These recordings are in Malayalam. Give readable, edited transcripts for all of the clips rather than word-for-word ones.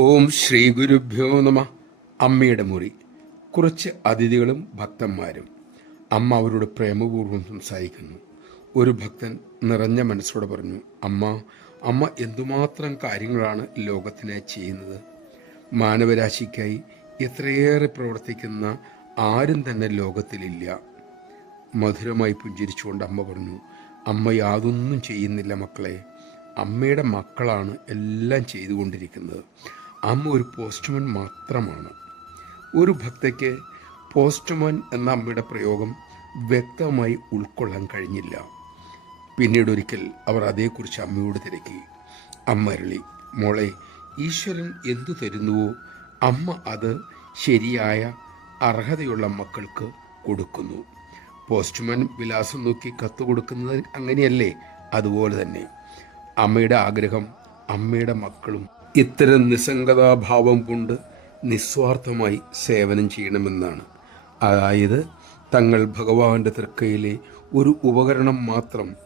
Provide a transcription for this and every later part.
ഓം ശ്രീ ഗുരുഭ്യോ നമ. അമ്മയുടെ മുറി. കുറച്ച് അതിഥികളും ഭക്തന്മാരും. അമ്മ അവരോട് പ്രേമപൂർവ്വം സംസാരിക്കുന്നു. ഒരു ഭക്തൻ നിറഞ്ഞ മനസ്സോടെ പറഞ്ഞു, അമ്മ എന്തുമാത്രം കാര്യങ്ങളാണ് ലോകത്തിനായി ചെയ്യുന്നത്. മാനവരാശിക്കായി എത്രയേറെ പ്രവർത്തിക്കുന്ന ആരും തന്നെ ലോകത്തിലില്ല. മധുരമായി പുഞ്ചിരിച്ചുകൊണ്ട് അമ്മ പറഞ്ഞു, അമ്മ യാതൊന്നും ചെയ്യുന്നില്ല മക്കളെ. അമ്മയുടെ മക്കളാണ് എല്ലാം ചെയ്തുകൊണ്ടിരിക്കുന്നത്. അമ്മ ഒരു പോസ്റ്റ്മാൻ മാത്രമാണ്. ഒരു ഭക്തയ്ക്ക് പോസ്റ്റ്മാൻ എന്ന അമ്മയുടെ പ്രയോഗം വ്യക്തമായി ഉൾക്കൊള്ളാൻ കഴിഞ്ഞില്ല. പിന്നീട് ഒരിക്കൽ അവർ അതേക്കുറിച്ച് അമ്മയോട് തിരക്കി. അമ്മ അരുളി, മോളെ, ഈശ്വരൻ എന്തു തരുന്നുവോ അമ്മ അത് ശരിയായ അർഹതയുള്ള മക്കൾക്ക് കൊടുക്കുന്നു. പോസ്റ്റ്മാൻ വിലാസം നോക്കി കത്ത് കൊടുക്കുന്നത് അങ്ങനെയല്ലേ? അതുപോലെ തന്നെ അമ്മയുടെ ആഗ്രഹം അമ്മയുടെ മക്കളും ഇത്തരം നിസ്സംഗതാഭാവം കൊണ്ട് നിസ്വാർത്ഥമായി സേവനം ചെയ്യണമെന്നാണ്. അതായത് തങ്ങൾ ഭഗവാന്റെ തൃക്കൈയിലെ ഒരു ഉപകരണം മാത്രം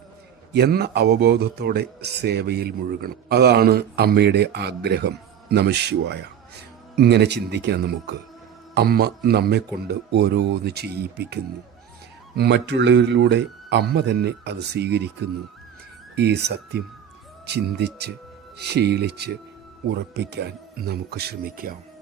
എന്ന അവബോധത്തോടെ സേവയിൽ മുഴുകണം. അതാണ് അമ്മയുടെ ആഗ്രഹം. നമഃശിവായ. ഇങ്ങനെ ചിന്തിക്കാൻ നമുക്ക്. അമ്മ നമ്മെക്കൊണ്ട് ഓരോന്ന് ചെയ്യിപ്പിക്കുന്നു. മറ്റുള്ളവരിലൂടെ അമ്മ തന്നെ അത് സ്വീകരിക്കുന്നു. ഈ സത്യം ചിന്തിച്ച് ശീലിച്ച് ഉറപ്പിക്കാൻ നമുക്ക് ശ്രമിക്കാം.